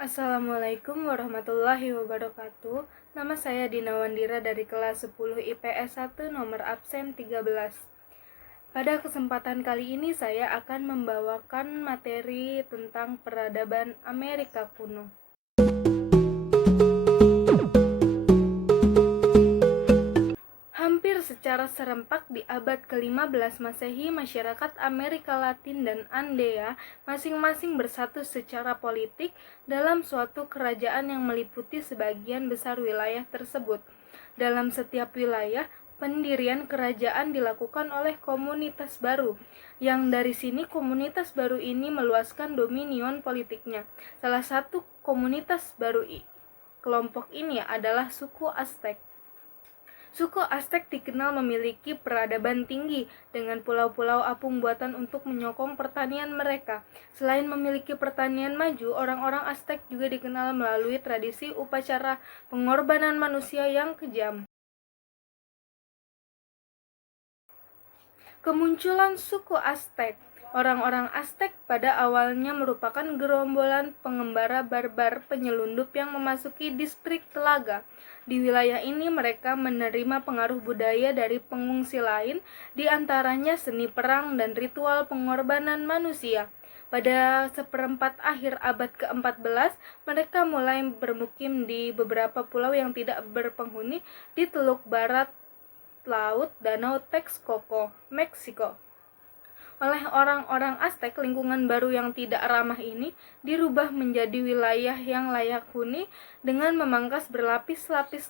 Assalamualaikum warahmatullahi wabarakatuh. Nama saya Dina Wandira dari kelas 10 IPS 1 nomor absen 13. Pada kesempatan kali ini saya akan membawakan materi tentang peradaban Amerika kuno. Hampir secara serempak di abad ke-15 Masehi, masyarakat Amerika Latin dan Andea masing-masing bersatu secara politik dalam suatu kerajaan yang meliputi sebagian besar wilayah tersebut. Dalam setiap wilayah, pendirian kerajaan dilakukan oleh komunitas baru, yang dari sini komunitas baru ini meluaskan dominion politiknya. Salah satu komunitas baru kelompok ini adalah suku Aztec. Suku Aztec dikenal memiliki peradaban tinggi dengan pulau-pulau apung buatan untuk menyokong pertanian mereka. Selain memiliki pertanian maju, orang-orang Aztec juga dikenal melalui tradisi upacara pengorbanan manusia yang kejam. Kemunculan suku Aztec. Orang-orang Aztec pada awalnya merupakan gerombolan pengembara barbar penyelundup yang memasuki distrik Telaga. Di wilayah ini mereka menerima pengaruh budaya dari pengungsi lain, di antaranya seni perang dan ritual pengorbanan manusia. Pada seperempat akhir abad ke-14, mereka mulai bermukim di beberapa pulau yang tidak berpenghuni di Teluk Barat Laut Danau Texcoco, Meksiko. Oleh orang-orang Aztec, lingkungan baru yang tidak ramah ini dirubah menjadi wilayah yang layak huni dengan memangkas berlapis-lapis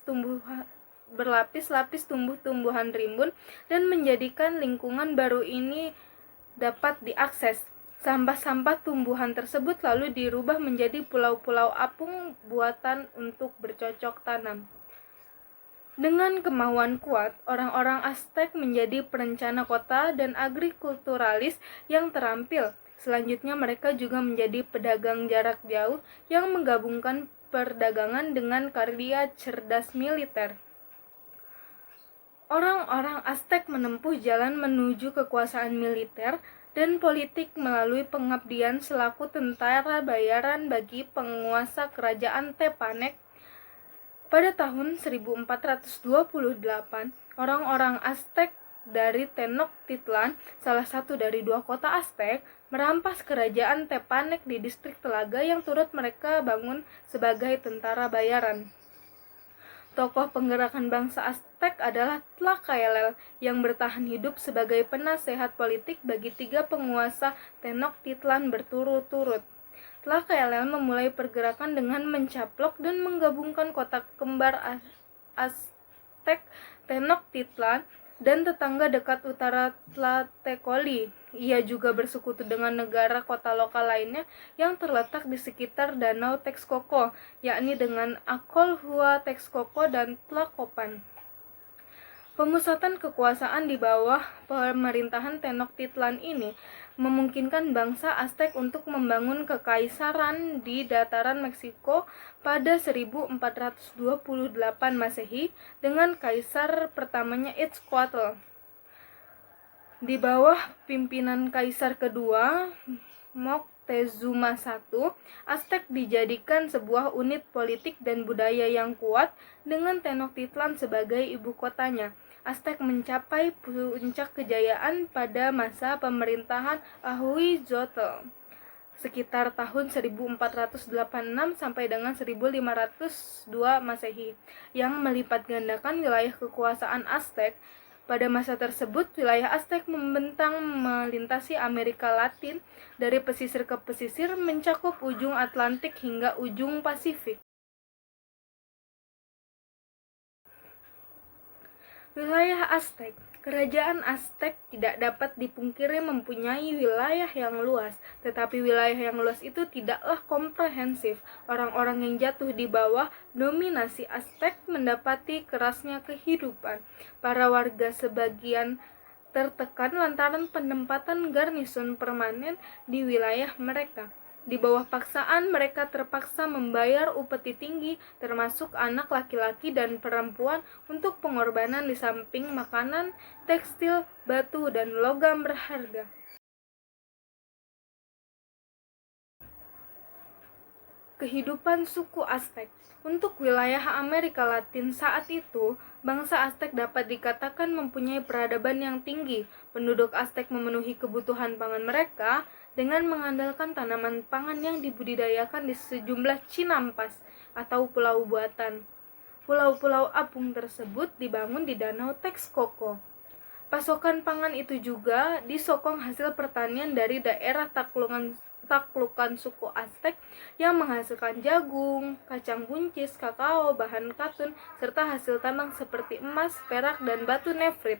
tumbuh-tumbuhan rimbun dan menjadikan lingkungan baru ini dapat diakses. Sampah-sampah tumbuhan tersebut lalu dirubah menjadi pulau-pulau apung buatan untuk bercocok tanam. Dengan kemauan kuat, orang-orang Aztec menjadi perencana kota dan agrikulturalis yang terampil. Selanjutnya mereka juga menjadi pedagang jarak jauh yang menggabungkan perdagangan dengan karya cerdas militer. Orang-orang Aztec menempuh jalan menuju kekuasaan militer dan politik melalui pengabdian selaku tentara bayaran bagi penguasa kerajaan Tepanek. Pada tahun 1428, orang-orang Aztec dari Tenochtitlan, salah satu dari dua kota Aztec, merampas kerajaan Tepanek di distrik Telaga yang turut mereka bangun sebagai tentara bayaran. Tokoh penggerakan bangsa Aztec adalah Tlacaelel yang bertahan hidup sebagai penasehat politik bagi tiga penguasa Tenochtitlan berturut-turut. Tlacaelel memulai pergerakan dengan mencaplok dan menggabungkan kota kembar Aztec, Tenochtitlan, dan tetangga dekat utara Tlatelolco. Ia juga bersekutu dengan negara kota lokal lainnya yang terletak di sekitar Danau Texcoco, yakni dengan Acolhua, Texcoco, dan Tlacopan. Pemusatan kekuasaan di bawah pemerintahan Tenochtitlan ini memungkinkan bangsa Aztec untuk membangun kekaisaran di dataran Meksiko pada 1428 Masehi dengan kaisar pertamanya Itzcoatl. Di bawah pimpinan kaisar kedua, Moctezuma I, Aztec dijadikan sebuah unit politik dan budaya yang kuat dengan Tenochtitlan sebagai ibu kotanya. Aztec mencapai puncak kejayaan pada masa pemerintahan Ahuizotl sekitar tahun 1486 sampai dengan 1502 Masehi, yang melipat gandakan wilayah kekuasaan Aztec. Pada masa tersebut, wilayah Aztec membentang melintasi Amerika Latin dari pesisir ke pesisir, mencakup ujung Atlantik hingga ujung Pasifik. Wilayah Aztec. Kerajaan Aztec tidak dapat dipungkiri mempunyai wilayah yang luas, tetapi wilayah yang luas itu tidaklah komprehensif. Orang-orang yang jatuh di bawah dominasi Aztec mendapati kerasnya kehidupan. Para warga sebagian tertekan lantaran penempatan garnison permanen di wilayah mereka. Di bawah paksaan, mereka terpaksa membayar upeti tinggi, termasuk anak laki-laki dan perempuan, untuk pengorbanan di samping makanan, tekstil, batu, dan logam berharga. Kehidupan suku Aztec. Untuk wilayah Amerika Latin saat itu, bangsa Aztec dapat dikatakan mempunyai peradaban yang tinggi. Penduduk Aztec memenuhi kebutuhan pangan mereka dengan mengandalkan tanaman pangan yang dibudidayakan di sejumlah cinampas atau pulau buatan. Pulau-pulau apung tersebut dibangun di Danau Texcoco. Pasokan pangan itu juga disokong hasil pertanian dari daerah taklukan suku Aztec yang menghasilkan jagung, kacang buncis, kakao, bahan katun, serta hasil tambang seperti emas, perak, dan batu nefrit.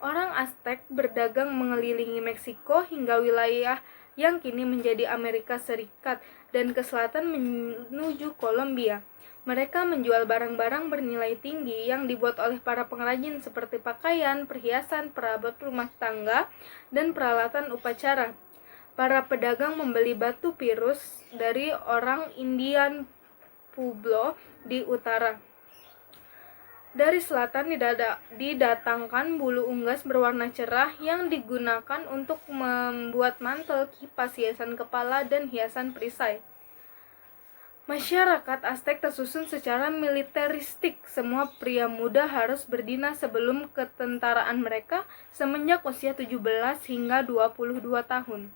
Orang Aztec berdagang mengelilingi Meksiko hingga wilayah yang kini menjadi Amerika Serikat dan ke selatan menuju Kolombia. Mereka menjual barang-barang bernilai tinggi yang dibuat oleh para pengrajin seperti pakaian, perhiasan, perabot rumah tangga, dan peralatan upacara. Para pedagang membeli batu pirus dari orang Indian Pueblo di utara. Dari selatan didatangkan bulu unggas berwarna cerah yang digunakan untuk membuat mantel, kipas, hiasan kepala, dan hiasan perisai. Masyarakat Aztec tersusun secara militeristik. Semua pria muda harus berdinas sebelum ketentaraan mereka semenjak usia 17 hingga 22 tahun.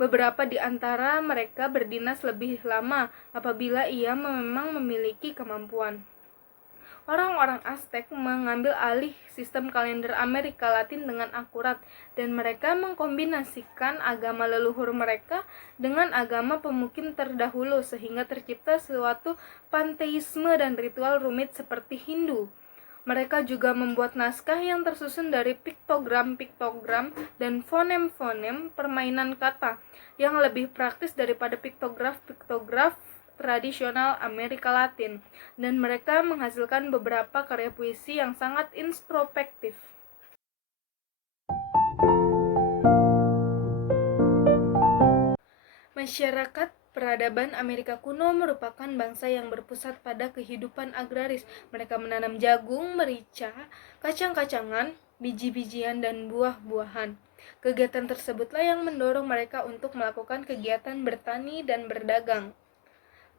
Beberapa di antara mereka berdinas lebih lama apabila ia memang memiliki kemampuan. Orang-orang Aztec mengambil alih sistem kalender Amerika Latin dengan akurat, dan mereka mengkombinasikan agama leluhur mereka dengan agama pemukim terdahulu sehingga tercipta suatu panteisme dan ritual rumit seperti Hindu. Mereka juga membuat naskah yang tersusun dari piktogram-piktogram dan fonem-fonem permainan kata yang lebih praktis daripada piktograf-piktograf tradisional Amerika Latin, dan mereka menghasilkan beberapa karya puisi yang sangat introspektif. Masyarakat peradaban Amerika kuno merupakan bangsa yang berpusat pada kehidupan agraris. Mereka menanam jagung, merica, kacang-kacangan, biji-bijian, dan buah-buahan. Kegiatan tersebutlah yang mendorong mereka untuk melakukan kegiatan bertani dan berdagang.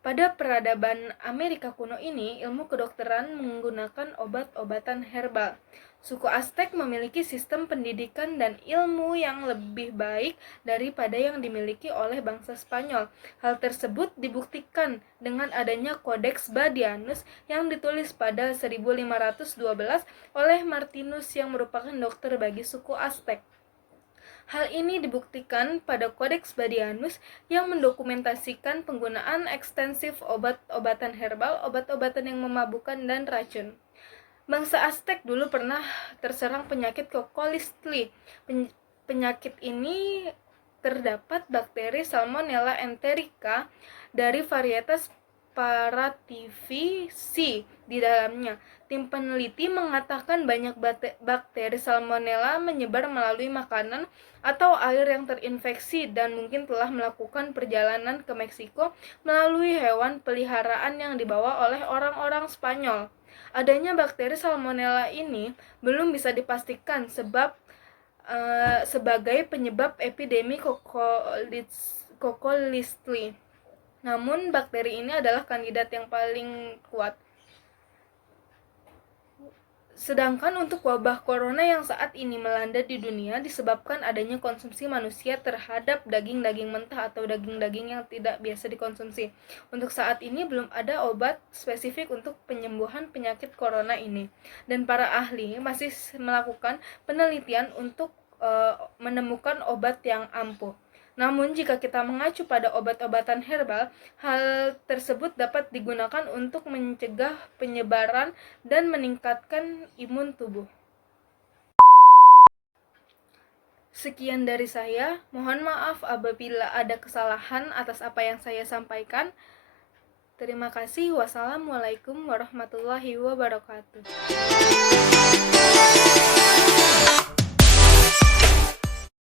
Pada peradaban Amerika kuno ini, ilmu kedokteran menggunakan obat-obatan herbal. Suku Aztec memiliki sistem pendidikan dan ilmu yang lebih baik daripada yang dimiliki oleh bangsa Spanyol. Hal tersebut dibuktikan dengan adanya Codex Badianus yang ditulis pada 1512 oleh Martinus yang merupakan dokter bagi suku Aztec. Hal ini dibuktikan pada Codex Badianus yang mendokumentasikan penggunaan ekstensif obat-obatan herbal, obat-obatan yang memabukkan, dan racun. Bangsa Aztec dulu pernah terserang penyakit Kokolistli. Penyakit ini terdapat bakteri Salmonella enterica dari varietas Paratyphi di dalamnya. Tim peneliti mengatakan banyak bakteri Salmonella menyebar melalui makanan atau air yang terinfeksi dan mungkin telah melakukan perjalanan ke Meksiko melalui hewan peliharaan yang dibawa oleh orang-orang Spanyol. Adanya bakteri Salmonella ini belum bisa dipastikan sebagai penyebab epidemi Kokolistli. Namun bakteri ini adalah kandidat yang paling kuat. Sedangkan untuk wabah corona yang saat ini melanda di dunia disebabkan adanya konsumsi manusia terhadap daging-daging mentah atau daging-daging yang tidak biasa dikonsumsi. Untuk saat ini belum ada obat spesifik untuk penyembuhan penyakit corona ini. Dan para ahli masih melakukan penelitian untuk menemukan obat yang ampuh. Namun jika kita mengacu pada obat-obatan herbal, hal tersebut dapat digunakan untuk mencegah penyebaran dan meningkatkan imun tubuh. Sekian dari saya, mohon maaf apabila ada kesalahan atas apa yang saya sampaikan. Terima kasih. Wassalamualaikum warahmatullahi wabarakatuh.